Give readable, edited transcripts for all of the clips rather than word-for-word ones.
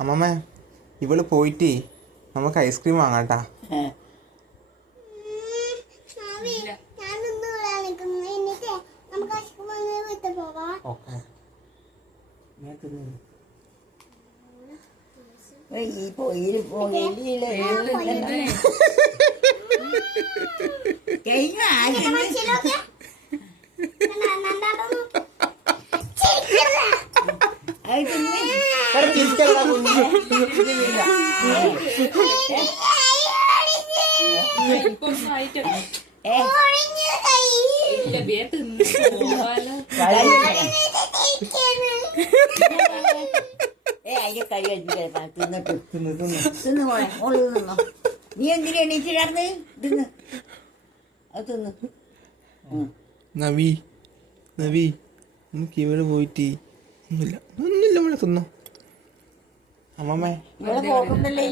അമ്മമ്മ ഇവള് പോയിട്ട് നമുക്ക് ഐസ്ക്രീം വാങ്ങാട്ടാ. നീ എന്തിനാ എണീച്ചിടാർന്ന് തിന്ന് അത് തിന്ന്. നവി നവി നമുക്ക് ഇവിടെ പോയിട്ട് ഒന്നുമില്ല ഇവിടെ തിന്നോ അമ്മമ്മേ. ഇവിടെ പോകുന്നില്ലേ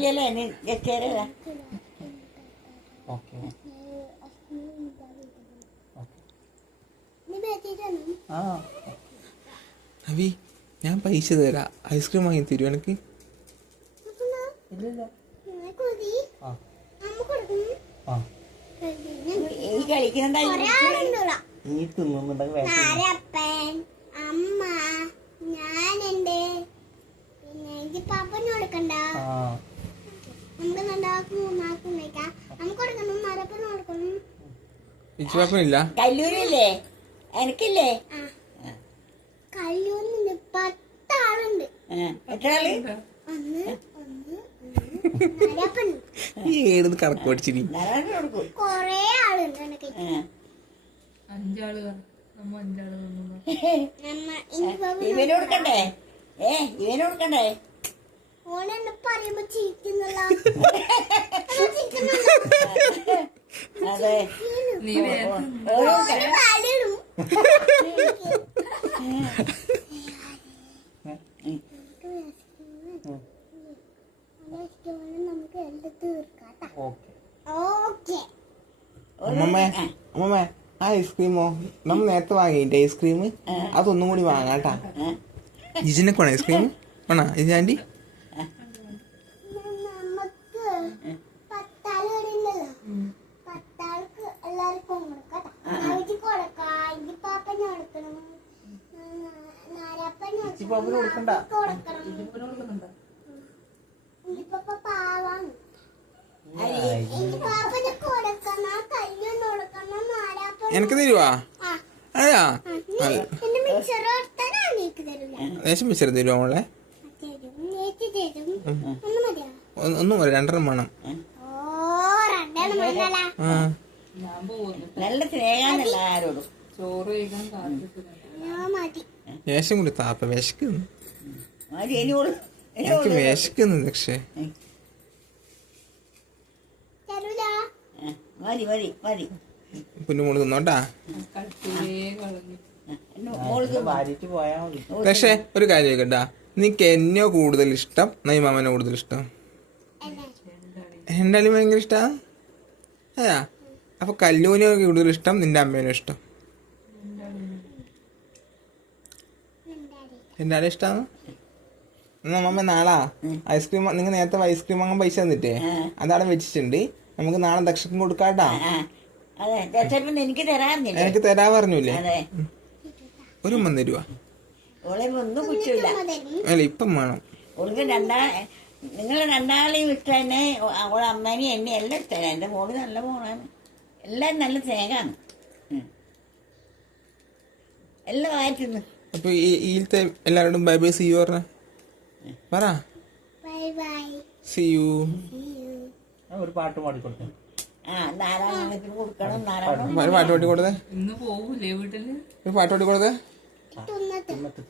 നവി ഞാൻ പൈസ തരാം, ഐസ്ക്രീം വാങ്ങി തരുമോ എനിക്ക്? അമ്മ ഞാനുണ്ട്, പിന്നെ പാപ്പന് കൊടുക്കണ്ട, നമുക്ക് രണ്ടാൾക്കും മൂന്നാൾക്കും കഴിക്കാം. നമുക്ക് കൊടുക്കണം, മരപ്പന് കൊടുക്കണം. കല്ലൂരില്ലേ എനിക്കില്ലേ? കല്ലൂരിൽ 10 ആളുണ്ട്. എത്ര ആള്? ഏത് കണക്ക് പഠിച്ചിരി? കൊറേ ആളുണ്ട് എനിക്ക്. 5 ആള് ഇവന് കൊടുക്കണ്ടേ? ഇവന് കൊടുക്കണ്ടേ? ഓനെന്നെ പറയുമ്പോ ചിരിക്കുന്നല്ല. അതെ നമുക്ക് എല്ലാം തീർക്കാട്ടാ. അമ്മമ്മേ അമ്മമ്മേ ആ ഐസ്ക്രീമോ നമ്മൾ നേരത്തെ വാങ്ങിയിട്ട് ഐസ്ക്രീം അതൊന്നും കൂടി വാങ്ങാട്ടാ. ജിജിനൊക്കെ വേണം ഐസ്ക്രീം വേണോ ജിജി ആൻറ്റി? നമുക്ക് 10 ആള് ഉണ്ടല്ലോ, 10 ആൾക്ക് എല്ലാവർക്കും കൊടുക്കാട്ടാ. കൊടുക്കാം, ഇഞ്ചി പാപ്പന് കൊടുക്കണം, നാരപ്പന് കൊടുക്കണം, ഇഞ്ചിപ്പ പാവാണ്. ഇഞ്ചിപ്പാപ്പന് കൊടുക്കണം, കല്ലുണ്ട് കൊടുക്കണം, നാരപ്പന്. എനിക്ക് തരുവാ? അതെയാ എന്റെ മിക്സർ കൊടുത്താൽ നീക്ക് തരില്ല. ദേശം മിച്ചർ തരുവാ മോളെ? ഒന്നും 2 വേണം. നല്ല സ്നേഹാന്നല്ല ആരോടും. ചോറ് കഴിക്കാൻ വേഷം കൂടി താപ്പ വിശക്കുന്നു, എനിക്ക് വിശക്കുന്നു. പക്ഷേ മതി മതി മതി. കുഞ്ഞുമോള് തിന്നോട്ടാ. പോയാ പക്ഷേ ഒരു കാര്യം കേട്ടാ, നിനക്ക് എന്നെയോ കൂടുതൽ ഇഷ്ടം നൈമാമനെ കൂടുതൽ ഇഷ്ടം? രണ്ടാളും ഭയങ്കര ഇഷ്ടാ. അതാ അപ്പൊ കല്ലൂനോ കൂടുതൽ ഇഷ്ടം നിന്റെ അമ്മേനോ ഇഷ്ടം? രണ്ടാളും ഇഷ്ടാണ്. എന്നാ അമ്മ നാളാ ഐസ്ക്രീം നിങ്ങൾ നേരത്തെ ഐസ്ക്രീം വാങ്ങാൻ പൈസ തന്നിട്ടേ അതവിടെ വെച്ചിട്ടുണ്ട്, നമുക്ക് നാളെ ദക്ഷക്കും കൊടുക്കാട്ടാ. എനിക്ക് തരാ പറഞ്ഞില്ലേ? ഒരു ഉമ്മ തരുവാ? ഒന്നും കുറ്റില്ല. അല്ല ഇപ്പം വേണം. നിങ്ങൾ രണ്ടാളെയും ഇഷ്ടം തന്നെ, അവളെ അമ്മേനെയും എന്നെ എല്ലാം ഇഷ്ടമാണ്. എൻ്റെ മോള് നല്ല മോളാണ്, എല്ലാരും നല്ല സ്നേഹമാണ്, എല്ലാം ആയിരുന്നു. അപ്പൊ ഈലത്തെ എല്ലാവരോടും ബൈ ബൈ സി യു പറഞ്ഞ പറ. See you. ഒരു പാട്ട് പാടിക്കൊടുത്തു. നാരായണത്തിന് കൊടുക്കണം. ഒരു പാട്ട് പാടി കൊടുത്തേ. ഇന്ന് പോകൂലേ വീട്ടില്? ഒരു പാട്ട് പാടി കൊടുത്തേ. തിന്നത്ത്